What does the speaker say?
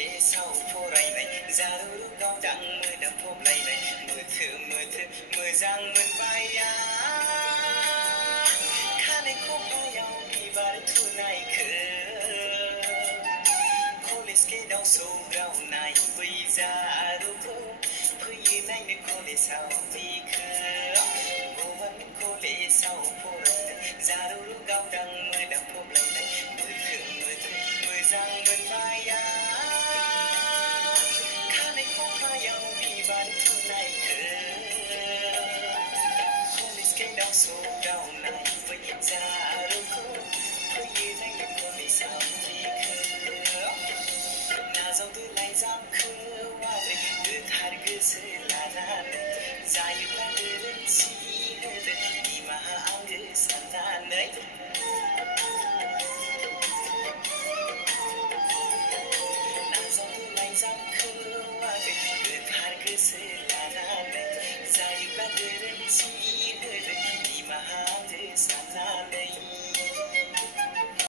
कलेजाव फरायनाय जारु गावदां मोदोम फबलायनाय मोथो मोथो मोजां मोनबाय आं खानाय खफायाव बिबार थुनायखो कलेज गेटआव सौग्रावनाय बै जारुखौ फैयो नायनो कलेजाव